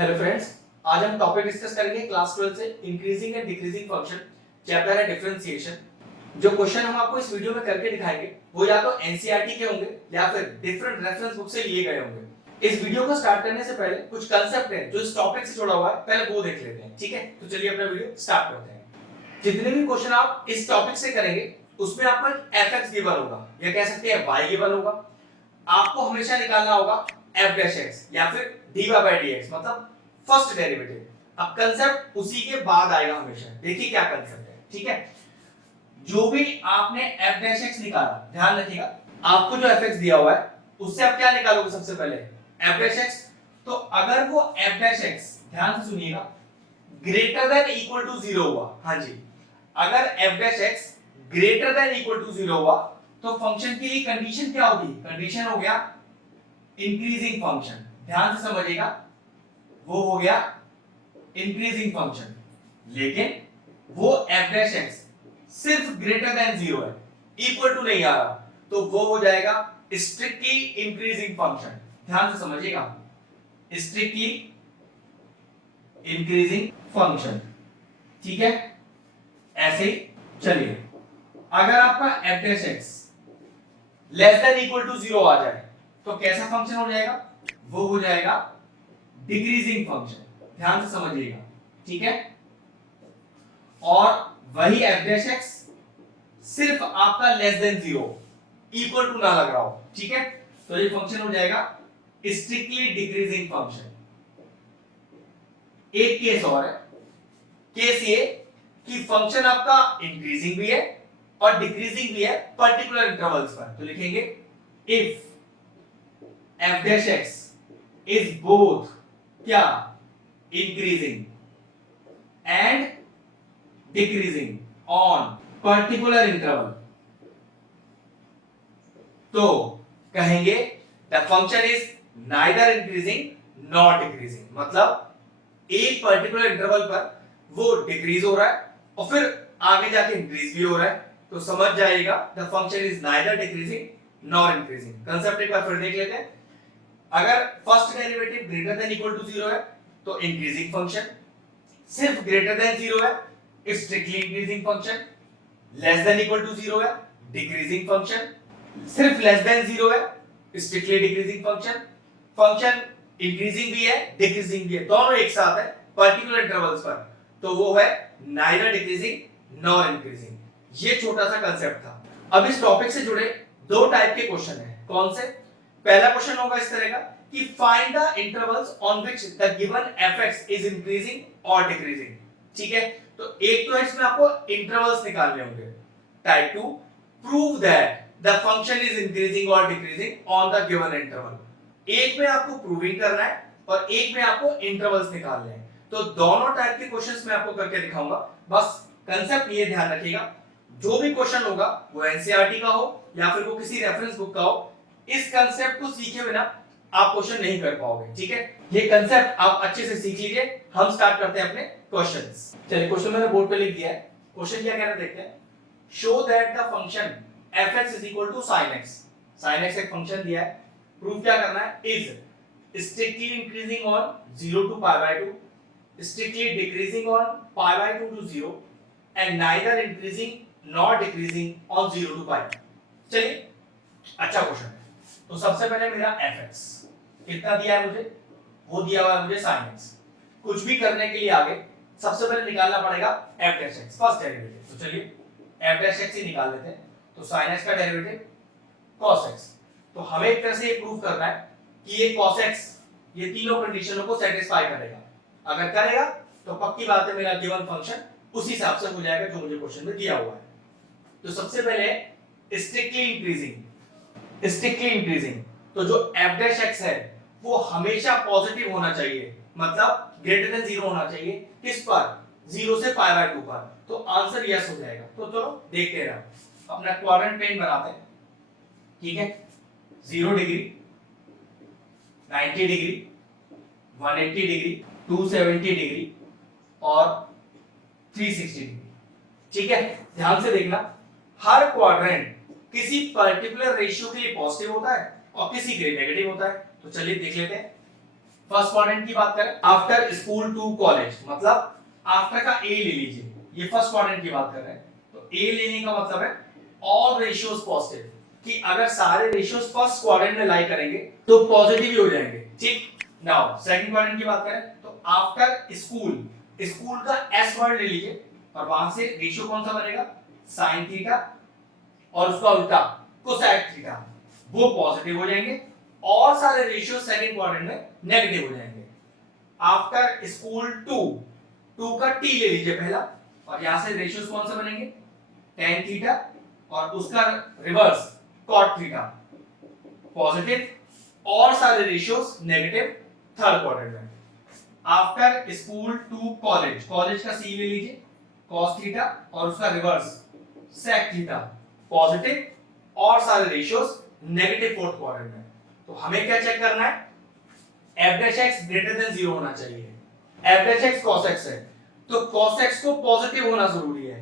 Hello friends, आज हम topic discuss करेंगे क्लास 12 से increasing and decreasing function. Chapter है डिफरेंशिएशन। जो क्वेश्चन हम आपको इस वीडियो में करके दिखाएंगे वो या तो एनसीईआरटी के होंगे या फिर डिफरेंट रेफरेंस बुक से लिए गए होंगे। इस वीडियो को स्टार्ट करने से पहले कुछ कांसेप्ट है जो इस टॉपिक से जुड़ा हुआ है, पहले वो देख लेते हैं। ठीक है, तो चलिए अपना वीडियो स्टार्ट करते हैं। जितने भी क्वेश्चन आप इस टॉपिक से करेंगे उसमें आपको fx गिवन होगा या कह सकते हैं y गिवन होगा। आपको हमेशा निकालना होगा f डैश x या फिर dy by dx, मतलब फर्स्ट डेरिवेटिव। अब कंसेप्ट उसी के बाद आएगा हमेशा। देखिए क्या कंसेप्ट है। ठीक है, जो भी आपने f डैश x निकाला, ध्यान रखिएगा आपको जो fx दिया हुआ है उससे आप क्या निकालोगे? सबसे पहले f डैश x। तो अगर वो f डैश x, ध्यान से सुनिएगा, ग्रेटर देन इक्वल टू 0 हुआ, हाँ जी, अगर f dash x greater than equal to 0 हुआ तो फंक्शन की कंडीशन क्या होगी? कंडीशन हो गया इंक्रीजिंग फंक्शन। ध्यान से समझिएगा, वो हो गया इंक्रीजिंग फंक्शन। लेकिन वो f डैश x सिर्फ ग्रेटर देन 0 है, इक्वल टू नहीं आ रहा, तो वो हो जाएगा स्ट्रिक्टली इंक्रीजिंग फंक्शन। ध्यान से समझिएगा, स्ट्रिक्टली इंक्रीजिंग फंक्शन। ठीक है, ऐसे ही चलिए। अगर आपका f dash x less than equal to 0 आ जाए तो कैसा फंक्शन हो जाएगा? वो हो जाएगा डिक्रीजिंग फंक्शन। ध्यान से समझिएगा, ठीक है। और वही f डैश x सिर्फ आपका लेस देन 0, इक्वल टू ना लग रहा हो, ठीक है, तो ये फंक्शन हो जाएगा स्ट्रिक्टली डिक्रीजिंग फंक्शन। एक केस और है, केस ये कि फंक्शन आपका इंक्रीजिंग भी है और डिक्रीजिंग भी है पर्टिकुलर इंटरवल्स पर। तो लिखेंगे if f dash x is both क्या? Increasing and decreasing on particular interval, तो कहेंगे the function is neither increasing not decreasing. मतलब एक पर्टिकुलर इंटरवल पर वो डिक्रीज हो रहा है और फिर आगे जाके इंक्रीज भी हो रहा है, तो समझ जाएगा the function is neither decreasing nor increasing. Concept एक बार फिर देख लेते हैं। अगर first derivative greater than equal to 0 है तो इंक्रीजिंग फंक्शन, सिर्फ ग्रेटर देन 0 है strictly increasing function, less than equal to 0 है डिक्रीजिंग फंक्शन, सिर्फ लेस देन 0 है strictly decreasing function, function increasing भी है डिक्रीजिंग भी है, दोनों एक साथ है पर्टिकुलर इंटरवल्स पर, तो वो है नाइदर डिक्रीजिंग नॉर इंक्रीजिंग। ये छोटा सा कांसेप्ट था। अब इस टॉपिक से जुड़े दो टाइप के क्वेश्चन हैं। कौन से? पहला क्वेश्चन होगा इस तरह का कि find the intervals on which the given fx is increasing और डिक्रीजिंग। ठीक है, तो एक तो है इसमें आपको इंटरवल्स निकालने होंगे। Type 2, prove that the function is increasing और decreasing on the given interval. एक में आपको प्रूविंग करना है और एक में आपको इंटरवल्स निकालने हैं। तो दोनों टाइप के क्वेश्चंस मैं आपको करके दिखाऊंगा। बस कांसेप्ट ये ध्यान रखिएगा, जो भी क्वेश्चन होगा वो एनसीईआरटी का हो या फिर वो किसी रेफरेंस बुक का हो, इस कांसेप्ट को सीखे बिना आप क्वेश्चन नहीं कर पाओगे। ठीक है, ये कांसेप्ट आप अच्छे से सीख लीजिए। हम स्टार्ट करते हैं अपने क्वेश्चंस। चलिए, क्वेश्चन मैंने बोर्ड पे लिख दिया है। क्वेश्चन क्या कह रहा है देखते हैं। Show that the function fx is equal to sin x। sin x एक फंक्शन दिया है, प्रूव क्या करना है? Is strictly increasing on 0 to pi by 2, strictly decreasing on pi by 2 to 0 and neither increasing nor decreasing on 0 to pi। चलिए, अच्छा question है। तो सबसे पहले मेरा fx कितना दिया है मुझे? वो दिया हुआ है मुझे sin x। कुछ भी करने के लिए आगे सबसे पहले निकालना पड़ेगा f dash x, first derivative. तो चलिए f dash x ही निकाल लेते हैं। तो sin x का डेरिवेटिव cos x। तो हमें एक तरह से ये प्रूव करना है कि ये cos x ये तीनों कंडीशनों को सेटिस्फाई करेगा। अगर करेगा तो पक्की बात है मेरा गिवन फंक्शन उसी हिसाब से हो जाएगा जो मुझे क्वेश्चन में दिया हुआ है। तो सबसे पहले स्ट्रिक्टली इंक्रीजिंग। स्ट्रिक्टली इंक्रीजिंग तो जो f डैश x है वो हमेशा पॉजिटिव होना चाहिए, मतलब ग्रेटर देन 0 होना चाहिए। किस पर? 0 से पाई बाय 2 पर। तो आंसर यस हो जाएगा। तो चलो देखते रहो, अपना क्वाड्रेंट प्लेन बनाते हैं। ठीक है, 0 डिग्री, 90 डिग्री, 180 डिग्री, 270 डिग्री और 360 डिग्री। ठीक है, ध्यान से देखना, हर क्वाड्रेंट किसी पर्टिकुलर रेशियो के लिए पॉजिटिव होता है और किसी के लिए नेगेटिव होता है। तो चलिए देख लेते हैं। फर्स्ट क्वाड्रेंट की बात करें, आफ्टर स्कूल टू कॉलेज, मतलब आफ्टर का ए ले लीजिए, ये फर्स्ट क्वाड्रेंट की बात कर रहे हैं, तो ए लेने का मतलब है ऑल रेशियोज पॉजिटिव, कि अगर सारे रेशियोज फर्स्ट क्वाड्रेंट में लाई करेंगे तो पॉजिटिव ही हो जाएंगे। ठीक, नाउ सेकंड क्वाड्रेंट की बात करें तो आफ्टर स्कूल, स्कूल का एस वर्ड ले लीजिए और वहां से रेशियो कौन सा बनेगा, साइन थीटा और उसका उल्टा कोसेक थीटा, वो पॉजिटिव हो जाएंगे और सारे रेशियो सेकंड क्वाड्रेंट में नेगेटिव हो जाएंगे। आफ्टर स्कूल टू का टी ले लीजिए पहला और यहां से रेशियोज कौन सा बनेंगे, tan थीटा और उसका रिवर्स cot थीटा, पॉजिटिव और सारे रेशियोज नेगेटिव थर्ड क्वाड्रेंट में। After school to college, college का सी ले लीजिए cos थीटा और उसका रिवर्स sec थीटा, पॉजिटिव और सारे रेशियोज नेगेटिव फोर्थ क्वाड्रेंट में। तो हमें क्या चेक करना है, f dash x greater than 0 होना चाहिए। f dash x cos x है तो cos x को पॉजिटिव होना जरूरी है,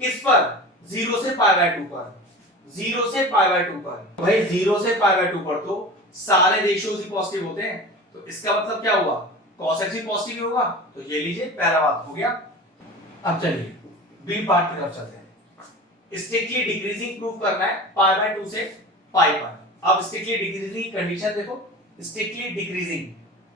किस पर, 0 से π/2 पर, 0 से π/2 पर। भाई 0 से π/2 पर तो सारे रेशियोज ही पॉजिटिव होते हैं, तो इसका मतलब क्या हुआ, cos x भी पॉजिटिव ही होगा। तो ये लीजिए पहला बात हो गया। अब चलिए बी पार्ट की तरफ चलते हैं। स्ट्रिक्टली डिक्रीजिंग प्रूफ करना है π/2 से π पर। अब स्ट्रिक्टली डिक्रीजिंग कंडीशन देखो, strictly decreasing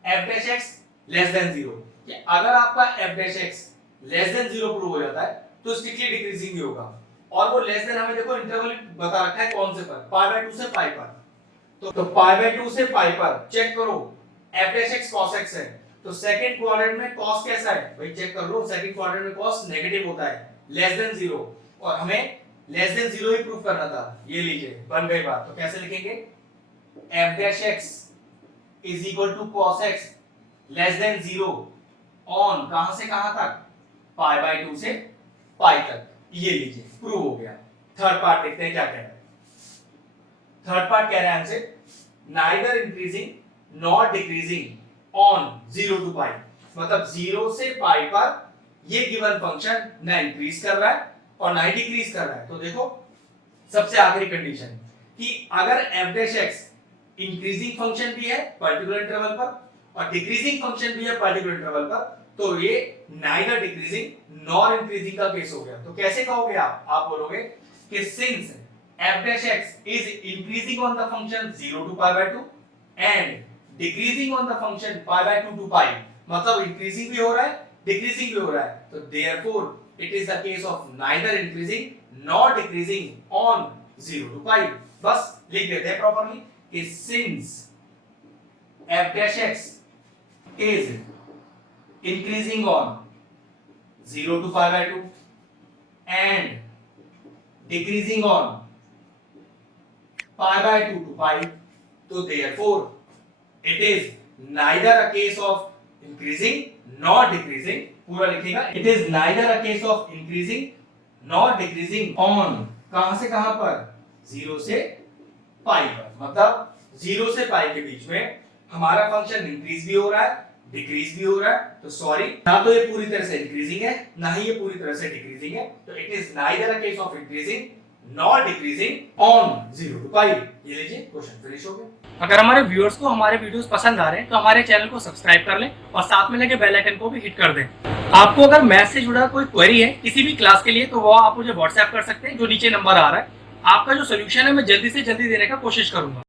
f dash x less than 0, कि अगर आपका f dash x less than 0 prove हो जाता है तो स्ट्रिक्टली डिक्रीजिंग भी होगा। और वो लेस देन हमें देखो इंटरवल बता रखा है कौन से पर, π/2 से π पर। तो π/2 से π पर चेक करो f dash x cos x है, तो सेकंड क्वाड्रेंट में cos कैसा है भाई, चेक कर लो, सेकंड क्वाड्रेंट में cos नेगेटिव होता है लेस देन 0, और हमें लेस देन 0 ही प्रूफ करना था। ये लीजिए बन गई बात। तो कैसे लिखेंगे, f dash x is equal to cos x less than 0 on कहां से कहां तक, π/2 से π तक। ये लीजिए प्रूव हो गया। थर्ड पार्ट देखते हैं क्या कह रहा है। थर्ड पार्ट कह रहा है हमसे neither increasing not decreasing on 0 to π, मतलब 0 से π पर ये गिवन फंक्शन ना इंक्रीज कर रहा है और ना ही डिक्रीज कर रहा है। तो देखो सबसे आखिरी कंडीशन कि अगर f dash x increasing function भी है पर्टिकुलर इंटरवल पर और डिक्रीजिंग फंक्शन भी है पर्टिकुलर इंटरवल पर, तो ये नाइदर डिक्रीजिंग नॉर इंक्रीजिंग का केस हो गया। तो कैसे कहोगे आप बोलोगे कि since f dash x is increasing on the function 0 to π/2 and decreasing on the function π/2 to π, मतलब इंक्रीजिंग भी हो रहा है डिक्रीजिंग भी हो रहा है, तो therefore it is the case of neither increasing nor decreasing on 0 to π। बस लिख देते हैं प्रॉपर्ली कि since f dash x is increasing on 0 to π/2 and decreasing on π/2 to π, तो therefore it is neither a case of increasing nor decreasing, पूरा लिखेगा, it is neither a case of increasing nor decreasing on कहां से कहां पर, 0 से π पर, मतलब 0 से π के बीच में हमारा फंक्शन इंक्रीज भी हो रहा है डिक्रीज भी हो रहा है। तो सॉरी, ना तो ये पूरी तरह से इंक्रीजिंग है ना ही ये पूरी तरह से डिक्रीजिंग है, तो it is neither a case of increasing not decreasing on 0 to π। ये लीजिए क्वेश्चन फिनिश हो गया। अगर हमारे व्यूअर्स को हमारे वीडियोस पसंद आ रहे हैं तो हमारे चैनल को सब्सक्राइब कर लें और साथ में लगे बेल आइकन को भी हिट कर दें। आपको अगर मैथ्स से जुड़ा कोई क्वेरी है किसी भी क्लास के लिए तो वो आप मुझे व्हाट्सएप कर सकते हैं, जो नीचे नंबर आ रहा है। आपका जो सोल्यूशन है मैं जल्दी से जल्दी देने का कोशिश करूंगा।